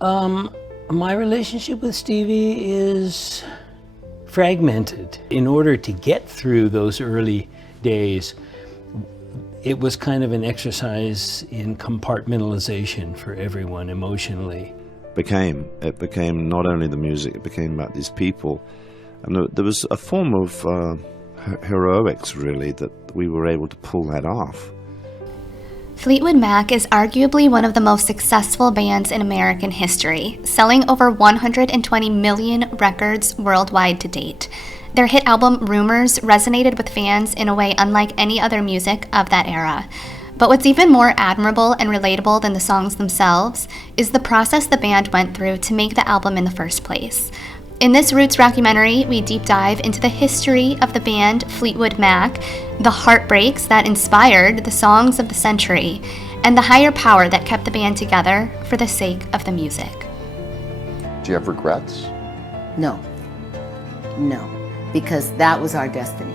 My relationship with Stevie is fragmented. In order to get through those early days, it was kind of an exercise in compartmentalization for everyone emotionally. It became not only the music, it became about these people. And there was a form of heroics, really, that we were able to pull that off. Fleetwood Mac is arguably one of the most successful bands in American history, selling over 120 million records worldwide to date. Their hit album, Rumours, resonated with fans in a way unlike any other music of that era. But what's even more admirable and relatable than the songs themselves is the process the band went through to make the album in the first place. In this Roots documentary, we deep dive into the history of the band Fleetwood Mac, the heartbreaks that inspired the songs of the century, and the higher power that kept the band together for the sake of the music. Do you have regrets? No, because that was our destiny.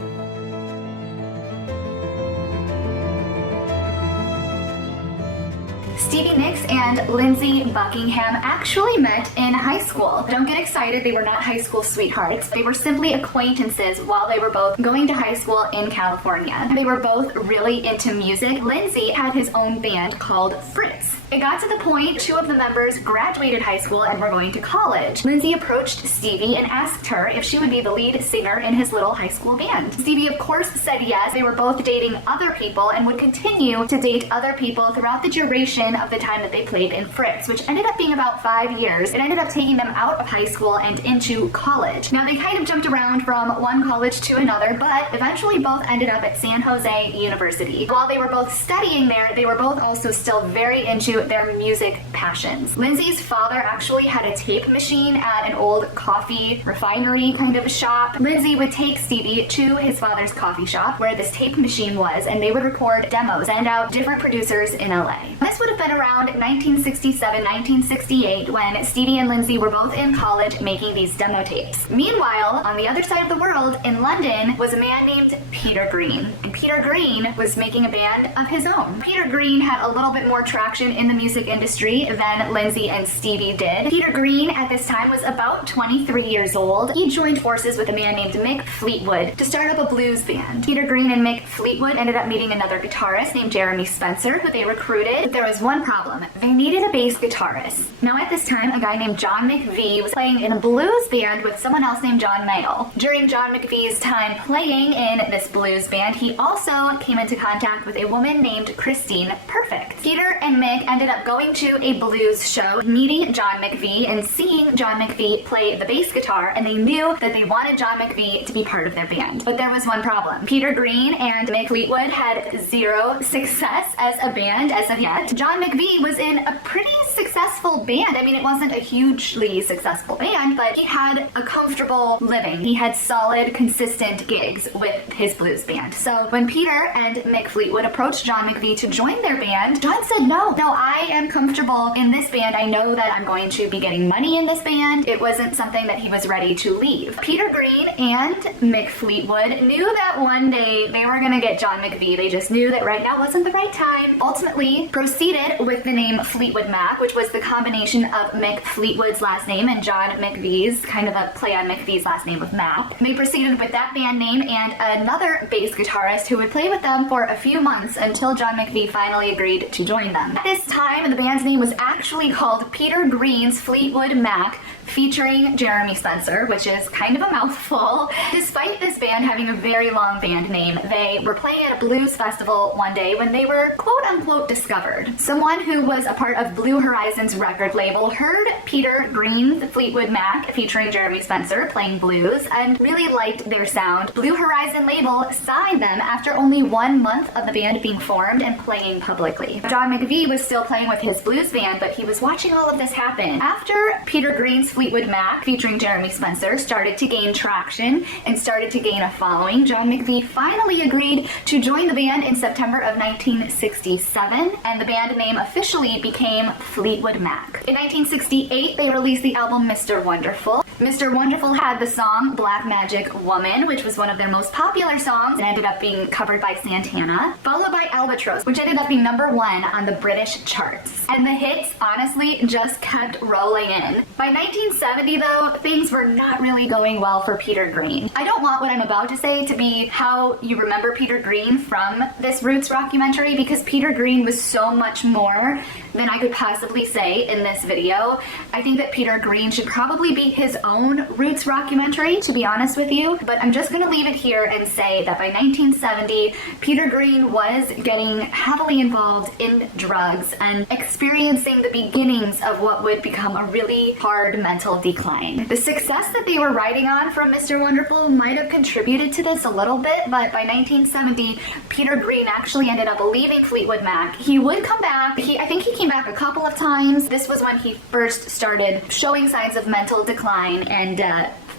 Stevie Nicks and Lindsey Buckingham actually met in high school. Don't get excited, they were not high school sweethearts. They were simply acquaintances while they were both going to high school in California. They were both really into music. Lindsey had his own band called Fritz. It got to the point two of the members graduated high school and were going to college. Lindsey approached Stevie and asked her if she would be the lead singer in his little high school band. Stevie, of course, said yes. They were both dating other people and would continue to date other people throughout the duration of the time that they played in Fritz, which ended up being about 5 years. It ended up taking them out of high school and into college. Now, they kind of jumped around from one college to another, but eventually both ended up at San Jose University. While they were both studying there, they were both also still very into their music passions. Lindsey's father actually had a tape machine at an old coffee refinery kind of shop. Lindsey would take Stevie to his father's coffee shop where this tape machine was, and they would record demos, send out different producers in LA. This would have been around 1967, 1968 when Stevie and Lindsey were both in college making these demo tapes. Meanwhile, on the other side of the world, in London, was a man named Peter Green. And Peter Green was making a band of his own. Peter Green had a little bit more traction in the music industry than Lindsey and Stevie did. Peter Green at this time was about 23 years old. He joined forces with a man named Mick Fleetwood to start up a blues band. Peter Green and Mick Fleetwood ended up meeting another guitarist named Jeremy Spencer, who they recruited. But there was one problem. They needed a bass guitarist. Now at this time, a guy named John McVie was playing in a blues band with someone else named John Mayall. During John McVie's time playing in this blues band, he also came into contact with a woman named Christine Perfect. Peter and Mick ended up going to a blues show, meeting John McVie and seeing John McVie play the bass guitar, and they knew that they wanted John McVie to be part of their band. But there was one problem. Peter Green and Mick Fleetwood had zero success as a band as of yet. John McVie was in a pretty successful band. I mean, it wasn't a hugely successful band, but he had a comfortable living. He had solid, consistent gigs with his blues band. So when Peter and Mick Fleetwood approached John McVie to join their band, John said, no, I am comfortable in this band. I know that I'm going to be getting money in this band. It wasn't something that he was ready to leave. Peter Green and Mick Fleetwood knew that one day they were going to get John McVie. They just knew that right now wasn't the right time. Ultimately proceeded with the name Fleetwood Mac, which was the combination of Mick Fleetwood's last name and John McVie's, kind of a play on McVie's last name of Mac. They proceeded with that band name and another bass guitarist who would play with them for a few months until John McVie finally agreed to join them. At this time, the band's name was actually called Peter Green's Fleetwood Mac, featuring Jeremy Spencer, which is kind of a mouthful. Despite this band having a very long band name, they were playing at a blues festival one day when they were quote-unquote discovered. Someone who was a part of Blue Horizon's record label heard Peter Green's Fleetwood Mac featuring Jeremy Spencer playing blues and really liked their sound. Blue Horizon label signed them after only 1 month of the band being formed and playing publicly. John McVie was still playing with his blues band, but he was watching all of this happen. After Peter Green's Fleetwood Mac, featuring Jeremy Spencer, started to gain traction and started to gain a following, John McVie finally agreed to join the band in September of 1967, and the band name officially became Fleetwood Mac. In 1968, they released the album Mr. Wonderful. Mr. Wonderful had the song Black Magic Woman, which was one of their most popular songs and ended up being covered by Santana, followed by Albatross, which ended up being #1 on the British charts. And the hits, honestly, just kept rolling in. By 1970, though, things were not really going well for Peter Green. I don't want what I'm about to say to be how you remember Peter Green from this Roots rockumentary, because Peter Green was so much more than I could possibly say in this video. I think that Peter Green should probably be his own Roots rockumentary, to be honest with you, but I'm just gonna leave it here and say that by 1970, Peter Green was getting heavily involved in drugs and experiencing the beginnings of what would become a really hard mental decline. The success that they were riding on from Mr. Wonderful might have contributed to this a little bit, but by 1970, Peter Green actually ended up leaving Fleetwood Mac. He would come back. I think he came back a couple of times. This was when he first started showing signs of mental decline and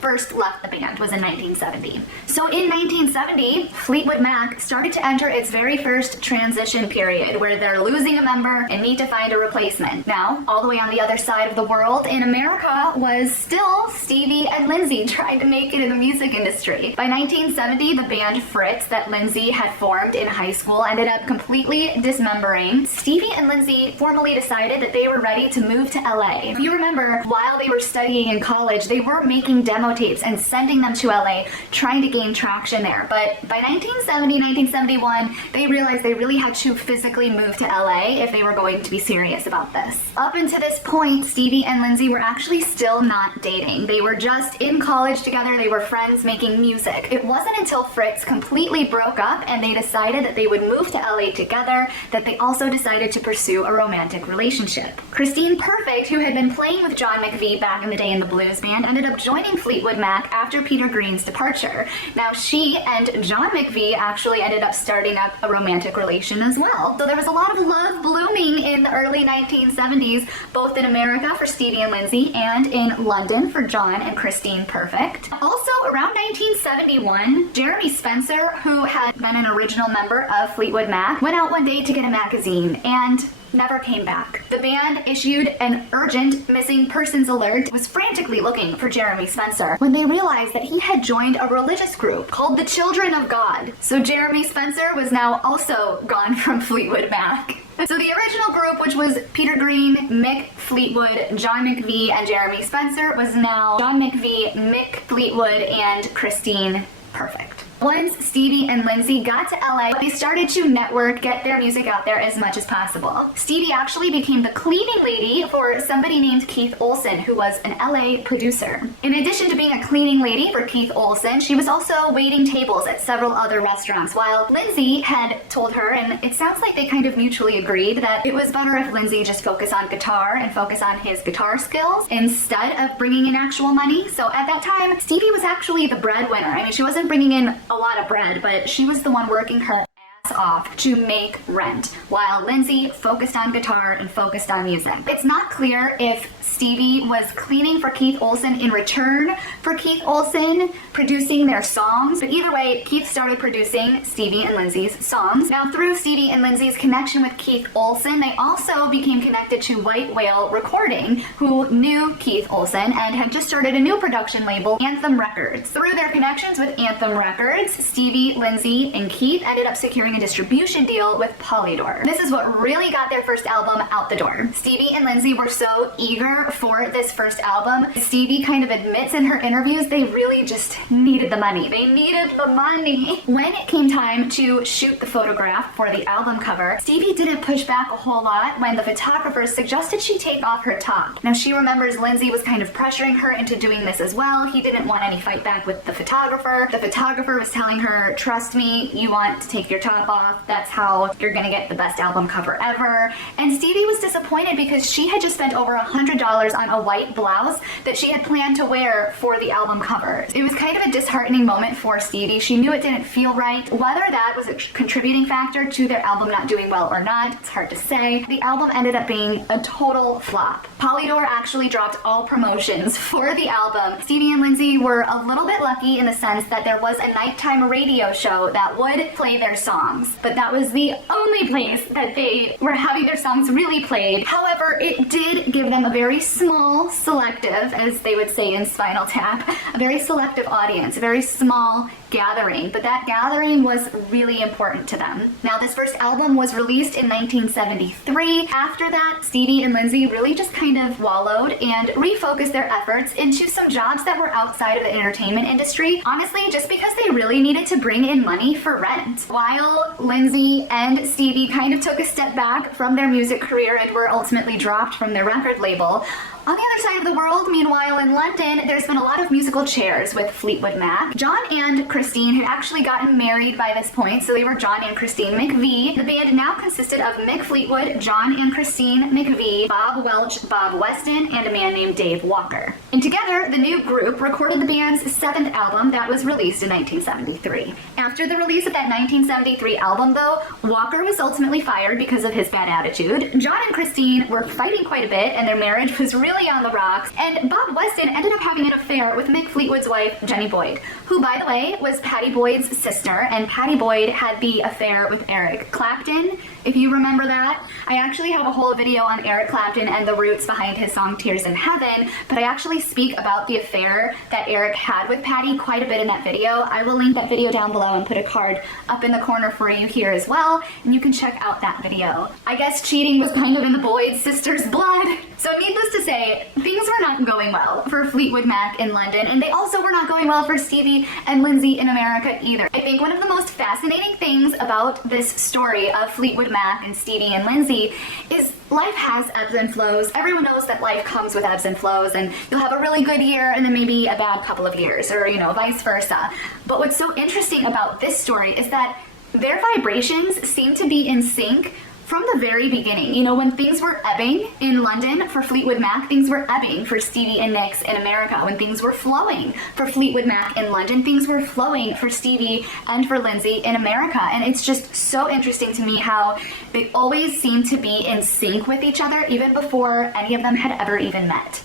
first left the band, was in 1970. So in 1970, Fleetwood Mac started to enter its very first transition period where they're losing a member and need to find a replacement. Now, all the way on the other side of the world in America was still Stevie and Lindsey trying to make it in the music industry. By 1970, the band Fritz that Lindsey had formed in high school ended up completely dismembering. Stevie and Lindsey formally decided that they were ready to move to LA. If you remember, while they were studying in college, they were making demo tapes and sending them to LA, trying to gain traction there. But by 1970, 1971, they realized they really had to physically move to LA if they were going to be serious about this. Up until this point, Stevie and Lindsey were actually still not dating. They were just in college together. They were friends making music. It wasn't until Fritz completely broke up and they decided that they would move to LA together that they also decided to pursue a romantic relationship. Christine Perfect, who had been playing with John McVie back in the day in the blues band, ended up joining Fleetwood Mac after Peter Green's departure. Now, she and John McVie actually ended up starting up a romantic relation as well. So there was a lot of love blooming in the early 1970s, both in America for Stevie and Lindsey and in London for John and Christine Perfect. Also, around 1971, Jeremy Spencer, who had been an original member of Fleetwood Mac, went out one day to get a magazine and never came back. The band issued an urgent missing persons alert, was frantically looking for Jeremy Spencer when they realized that he had joined a religious group called the Children of God. So Jeremy Spencer was now also gone from Fleetwood Mac. So the original group, which was Peter Green, Mick Fleetwood, John McVie, and Jeremy Spencer, was now John McVie, Mick Fleetwood, and Christine Perfect. Once Stevie and Lindsey got to LA, they started to network, get their music out there as much as possible. Stevie actually became the cleaning lady for somebody named Keith Olsen, who was an LA producer. In addition to being a cleaning lady for Keith Olsen, she was also waiting tables at several other restaurants, while Lindsey had told her, and it sounds like they kind of mutually agreed, that it was better if Lindsey just focus on guitar and focus on his guitar skills instead of bringing in actual money. So at that time, Stevie was actually the breadwinner. I mean, she wasn't bringing in a lot of bread, but she was the one working her ass off to make rent, while Lindsey focused on guitar and focused on music. It's not clear if Stevie was cleaning for Keith Olsen in return for Keith Olsen producing their songs, but either way, Keith started producing Stevie and Lindsey's songs. Now, through Stevie and Lindsey's connection with Keith Olsen, they also became connected to White Whale Recording, who knew Keith Olsen and had just started a new production label, Anthem Records. Through their connections with Anthem Records, Stevie, Lindsey, and Keith ended up securing a distribution deal with Polydor. This is what really got their first album out the door. Stevie and Lindsey were so eager for this first album. Stevie kind of admits in her interviews they really just needed the money. They needed the money. When it came time to shoot the photograph for the album cover, Stevie didn't push back a whole lot when the photographer suggested she take off her top. Now, she remembers Lindsey was kind of pressuring her into doing this as well. He didn't want any fight back with the photographer. The photographer was telling her, trust me, you want to take your top off. That's how you're gonna get the best album cover ever. And Stevie was disappointed because she had just spent over $100 $5 on a white blouse that she had planned to wear for the album cover. It was kind of a disheartening moment for Stevie. She knew it didn't feel right. Whether that was a contributing factor to their album not doing well or not, it's hard to say. The album ended up being a total flop. Polydor actually dropped all promotions for the album. Stevie and Lindsey were a little bit lucky in the sense that there was a nighttime radio show that would play their songs, but that was the only place that they were having their songs really played. However, it did give them a very small, selective, as they would say in Spinal Tap, a very selective audience, a very small gathering, but that gathering was really important to them. Now, this first album was released in 1973. After that, Stevie and Lindsey really just kind of wallowed and refocused their efforts into some jobs that were outside of the entertainment industry, honestly, just because they really needed to bring in money for rent. While Lindsey and Stevie kind of took a step back from their music career and were ultimately dropped from their record label, on the other side of the world, meanwhile, in London, there's been a lot of musical chairs with Fleetwood Mac. John and Christine had actually gotten married by this point, so they were John and Christine McVie. The band now consisted of Mick Fleetwood, John and Christine McVie, Bob Welch, Bob Weston, and a man named Dave Walker. And together, the new group recorded the band's 7th album that was released in 1973. After the release of that 1973 album, though, Walker was ultimately fired because of his bad attitude. John and Christine were fighting quite a bit, and their marriage was really on the rocks, and Bob Weston ended up having an affair with Mick Fleetwood's wife, Jenny Boyd, who, by the way, was Pattie Boyd's sister, and Pattie Boyd had the affair with Eric Clapton, if you remember that. I actually have a whole video on Eric Clapton and the roots behind his song Tears in Heaven, but I actually speak about the affair that Eric had with Pattie quite a bit in that video. I will link that video down below and put a card up in the corner for you here as well, and you can check out that video. I guess cheating was kind of in the Boyd sisters' blood. So needless to say, things were not going well for Fleetwood Mac in London, and they also were not going well for Stevie and Lindsey in America either. I think one of the most fascinating things about this story of Fleetwood Mac and Stevie and Lindsey is life has ebbs and flows. Everyone knows that life comes with ebbs and flows, and you'll have a really good year and then maybe a bad couple of years, or, you know, vice versa. But what's so interesting about this story is that their vibrations seem to be in sync from the very beginning. You know, when things were ebbing in London for Fleetwood Mac, things were ebbing for Stevie and Nick's in America. When things were flowing for Fleetwood Mac in London, things were flowing for Stevie and for Lindsey in America. And it's just so interesting to me how they always seem to be in sync with each other, even before any of them had ever even met.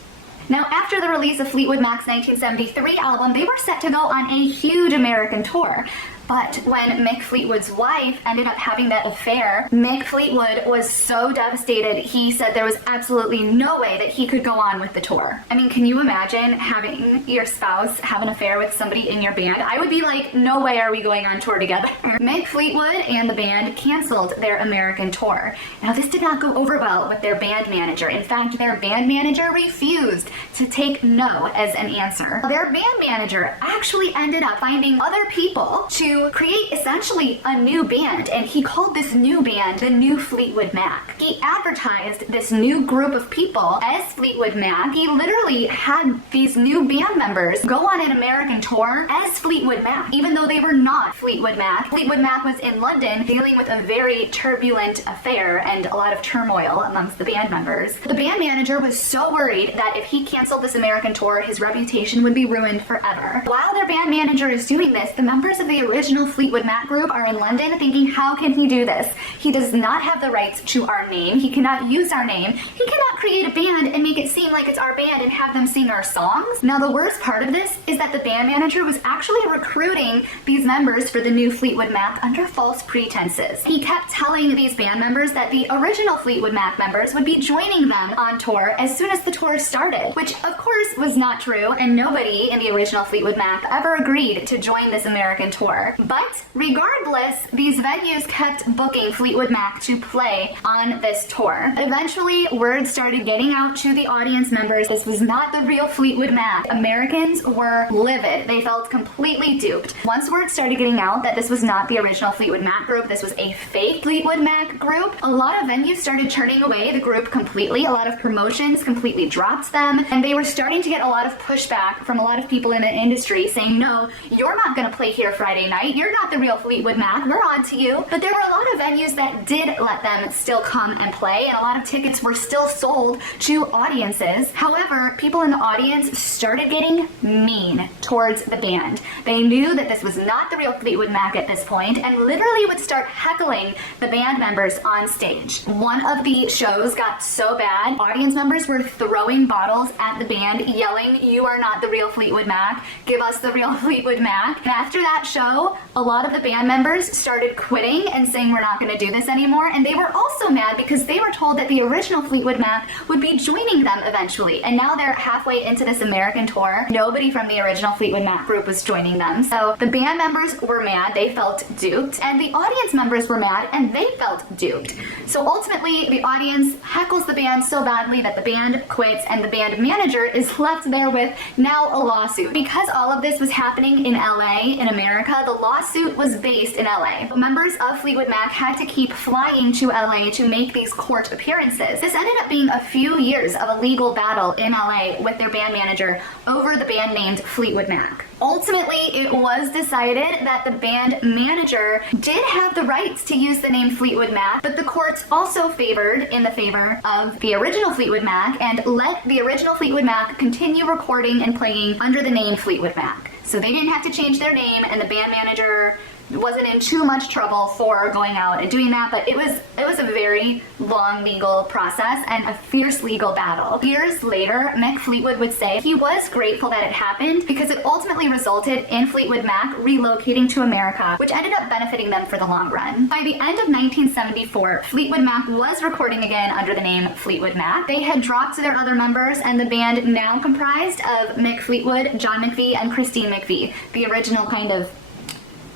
Now, after the release of Fleetwood Mac's 1973 album, they were set to go on a huge American tour. But when Mick Fleetwood's wife ended up having that affair, Mick Fleetwood was so devastated, he said there was absolutely no way that he could go on with the tour. I mean, can you imagine having your spouse have an affair with somebody in your band? I would be like, no way are we going on tour together. Mick Fleetwood and the band canceled their American tour. Now, this did not go over well with their band manager. In fact, their band manager refused to take no as an answer. Their band manager actually ended up finding other people to create essentially a new band, and he called this new band the New Fleetwood Mac. He advertised this new group of people as Fleetwood Mac. He literally had these new band members go on an American tour as Fleetwood Mac, even though they were not Fleetwood Mac. Fleetwood Mac was in London dealing with a very turbulent affair and a lot of turmoil amongst the band members. The band manager was so worried that if he canceled this American tour, his reputation would be ruined forever. While their band manager is doing this, the members of the original Fleetwood Mac group are in London thinking, how can he do this? He does not have the rights to our name. He cannot use our name. He cannot create a band and make it seem like it's our band and have them sing our songs. Now, the worst part of this is that the band manager was actually recruiting these members for the New Fleetwood Mac under false pretenses. He kept telling these band members that the original Fleetwood Mac members would be joining them on tour as soon as the tour started, which of course was not true, and nobody in the original Fleetwood Mac ever agreed to join this American tour. But regardless, these venues kept booking Fleetwood Mac to play on this tour. Eventually, word started getting out to the audience members this was not the real Fleetwood Mac. Americans were livid. They felt completely duped. Once word started getting out that this was not the original Fleetwood Mac group, this was a fake Fleetwood Mac group, a lot of venues started turning away the group completely. A lot of promotions completely dropped them, and they were starting to get a lot of pushback from a lot of people in the industry saying, no, you're not going to play here Friday night. right? You're not the real Fleetwood Mac. We're on to you. But there were a lot of venues that did let them still come and play, and a lot of tickets were still sold to audiences. However, people in the audience started getting mean towards the band. They knew that this was not the real Fleetwood Mac at this point, and literally would start heckling the band members on stage. One of the shows got so bad, audience members were throwing bottles at the band, yelling, "You are not the real Fleetwood Mac. Give us the real Fleetwood Mac." And after that show, a lot of the band members started quitting and saying, "We're not going to do this anymore." And they were also mad because they were told that the original Fleetwood Mac would be joining them eventually. And now they're halfway into this American tour. Nobody from the original Fleetwood Mac group was joining them. So the band members were mad. They felt duped. And the audience members were mad and they felt duped. So ultimately, the audience heckles the band so badly that the band quits, and the band manager is left there with now a lawsuit. Because all of this was happening in LA, in America, the lawsuit was based in LA. Members of Fleetwood Mac had to keep flying to LA to make these court appearances. This ended up being a few years of a legal battle in LA with their band manager over the band named Fleetwood Mac. Ultimately, it was decided that the band manager did have the rights to use the name Fleetwood Mac, but the courts also favored in the favor of the original Fleetwood Mac and let the original Fleetwood Mac continue recording and playing under the name Fleetwood Mac. So they didn't have to change their name, and the band manager wasn't in too much trouble for going out and doing that, but it was a very long legal process and a fierce legal battle. Years later, Mick Fleetwood would say he was grateful that it happened because it ultimately resulted in Fleetwood Mac relocating to America, which ended up benefiting them for the long run. By the end of 1974, Fleetwood Mac was recording again under the name Fleetwood Mac. They had dropped their other members, and the band now comprised of Mick Fleetwood, John McVie, and Christine McVie, the original kind of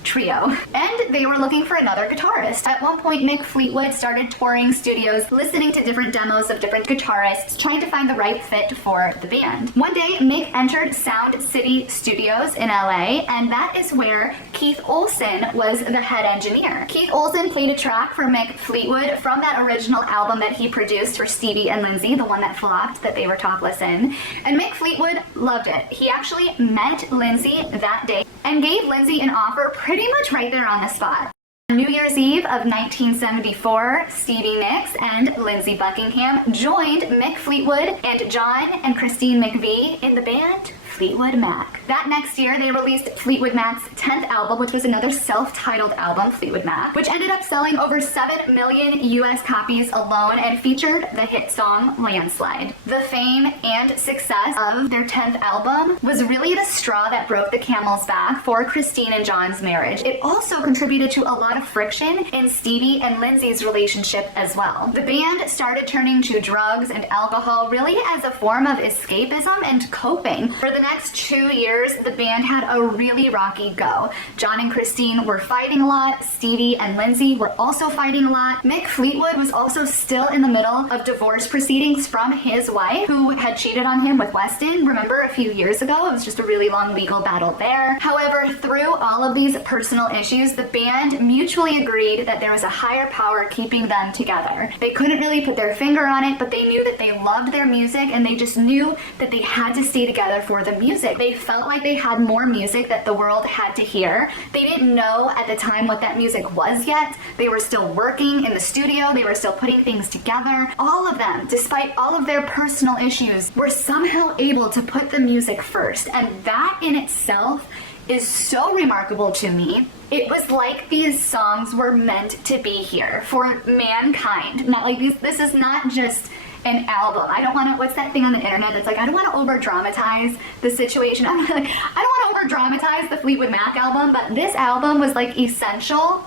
trio. And they were looking for another guitarist. At one point, Mick Fleetwood started touring studios, listening to different demos of different guitarists, trying to find the right fit for the band. One day, Mick entered Sound City Studios in LA, and that is where Keith Olsen was the head engineer. Keith Olsen played a track for Mick Fleetwood from that original album that he produced for Stevie and Lindsey, the one that flopped, that they were topless in. And Mick Fleetwood loved it. He actually met Lindsey that day and gave Lindsey an offer pretty much right there on the spot. On New Year's Eve of 1974, Stevie Nicks and Lindsey Buckingham joined Mick Fleetwood and John and Christine McVie in the band Fleetwood Mac. That next year, they released Fleetwood Mac's 10th album, which was another self-titled album, Fleetwood Mac, which ended up selling over 7 million US copies alone and featured the hit song Landslide. The fame and success of their 10th album was really the straw that broke the camel's back for Christine and John's marriage. It also contributed to a lot of friction in Stevie and Lindsey's relationship as well. The band started turning to drugs and alcohol really as a form of escapism and coping. For the next 2 years, the band had a really rocky go. John and Christine were fighting a lot. Stevie and Lindsey were also fighting a lot. Mick Fleetwood was also still in the middle of divorce proceedings from his wife, who had cheated on him with Weston. Remember, a few years ago, it was just a really long legal battle there. However, through all of these personal issues, the band mutually agreed that there was a higher power keeping them together. They couldn't really put their finger on it, but they knew that they loved their music, and they just knew that they had to stay together for the music. They felt like they had more music that the world had to hear. They didn't know at the time what that music was yet. They were still working in the studio. They were still putting things together. All of them, despite all of their personal issues, were somehow able to put the music first. And that in itself is so remarkable to me. It was like these songs were meant to be here for mankind. Not like this is not just an album. I don't want to, what's that thing on the internet that's like, I don't want to over dramatize the situation. I'm like, I don't want to over dramatize the Fleetwood Mac album, but this album was like essential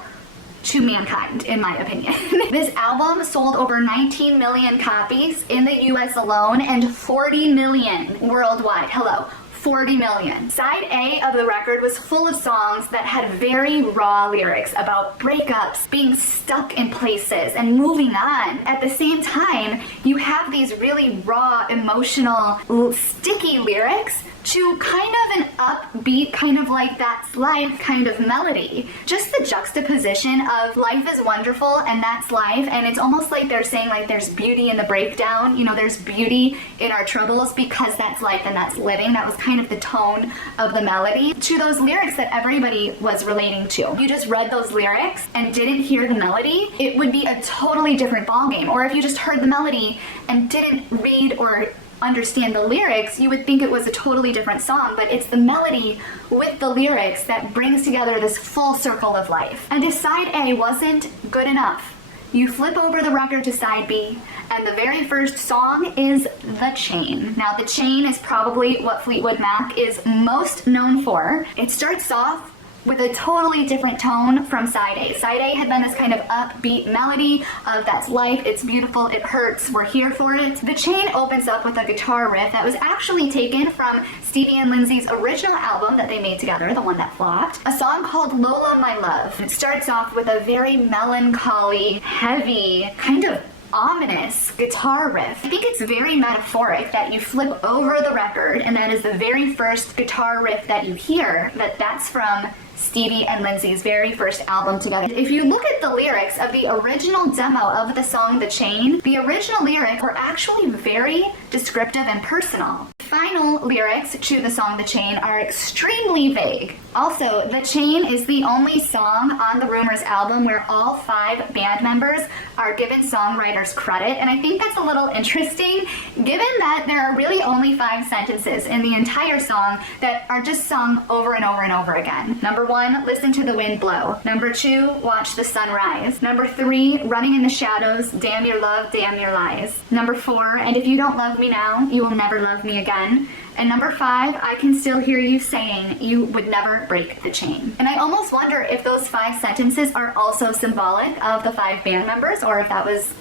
to mankind, in my opinion. This album sold over 19 million copies in the US alone and 40 million worldwide. Hello. 40 million. Side A of the record was full of songs that had very raw lyrics about breakups, being stuck in places, and moving on. At the same time, you have these really raw, emotional, sticky lyrics to kind of an upbeat, kind of like That's Life kind of melody. Just the juxtaposition of life is wonderful and that's life, and it's almost like they're saying like there's beauty in the breakdown, you know, there's beauty in our troubles because that's life and that's living. That was kind of the tone of the melody to those lyrics that everybody was relating to. You just read those lyrics and didn't hear the melody, it would be a totally different ballgame. Or if you just heard the melody and didn't read or understand the lyrics, you would think it was a totally different song, but it's the melody with the lyrics that brings together this full circle of life. And if side A wasn't good enough, you flip over the record to side B, and the very first song is The Chain. Now, The Chain is probably what Fleetwood Mac is most known for. It starts off with a totally different tone from side A. Side A had been this kind of upbeat melody of that's life, it's beautiful, it hurts, we're here for it. The Chain opens up with a guitar riff that was actually taken from Stevie and Lindsey's original album that they made together, the one that flopped, a song called Lola My Love. It starts off with a very melancholy, heavy, kind of ominous guitar riff. I think it's very metaphoric that you flip over the record and that is the very first guitar riff that you hear, that's from Stevie and Lindsey's very first album together. If you look at the lyrics of the original demo of the song The Chain, the original lyrics were actually very descriptive and personal. Final lyrics to the song The Chain are extremely vague. Also, The Chain is the only song on the Rumours album where all 5 band members are given songwriter's credit, and I think that's a little interesting given that there are really only 5 sentences in the entire song that are just sung over and over and over again. Number 1, listen to the wind blow. Number 2, watch the sun rise. Number 3, running in the shadows, damn your love, damn your lies. Number 4, and if you don't love me now, you will never love me again. And number 5, I can still hear you saying you would never break the chain. And I almost wonder if those 5 sentences are also symbolic of the 5 band members, or if that was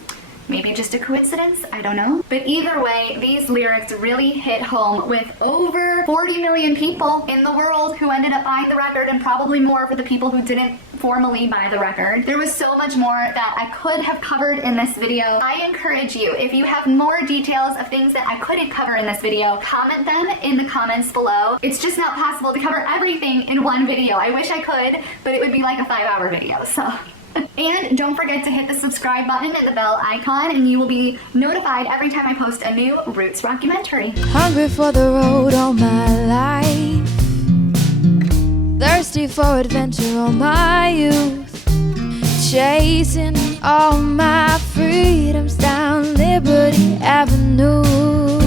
maybe just a coincidence, I don't know. But either way, these lyrics really hit home with over 40 million people in the world who ended up buying the record, and probably more for the people who didn't formally buy the record. There was so much more that I could have covered in this video. I encourage you, if you have more details of things that I couldn't cover in this video, comment them in the comments below. It's just not possible to cover everything in one video. I wish I could, but it would be like a 5-hour video, so. And don't forget to hit the subscribe button and the bell icon, and you will be notified every time I post a new Roots documentary. Hungry for the road all my life, thirsty for adventure all my youth, chasing all my freedoms down Liberty Avenue.